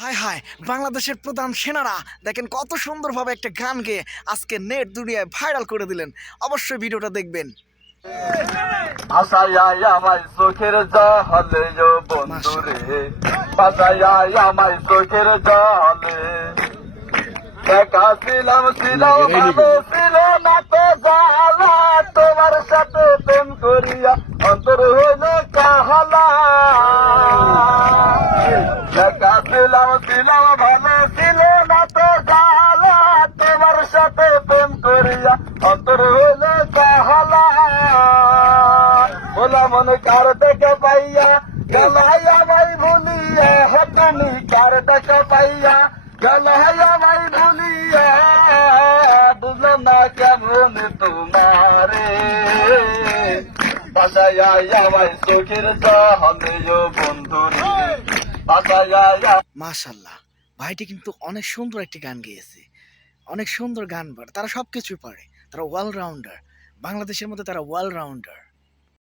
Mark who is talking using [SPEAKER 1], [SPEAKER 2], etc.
[SPEAKER 1] হায় হায় বাংলাদেশের প্রধান সেনারা দেখেন কত সুন্দরভাবে একটা গান গেয়ে আজকে নেট দুনিয়ায় ভাইরাল করে দিলেন। অবশ্যই ভিডিওটা দেখবেন।
[SPEAKER 2] ভাষায় আমায় চোখের জলে বন্ধুরে। ভাষায় আমায় চোখের জলে। একা ছিলাম ছিলাম ভালো ছিল না তো জালা তোমার সাথে প্রেম করিয়া অন্তর হইল কাহালা। ছিলাম ভালো ছিল না তো জালা তোমার সাথে প্রেম করিয়া অন্তর হইল কাহালা বলা মনে কার দেখে পাইয়া, গলাইয়া মাই ভুলিয়া বন্ধুরে।
[SPEAKER 1] মাশাল্লাহ ভাইটি কিন্তু অনেক সুন্দর একটি গান গেয়েছে। অনেক সুন্দর গান পারে তারা সব কিছুই পারে। তারা ওয়াল রাউন্ডার বাংলাদেশের মধ্যে তারা ওয়াল রাউন্ডার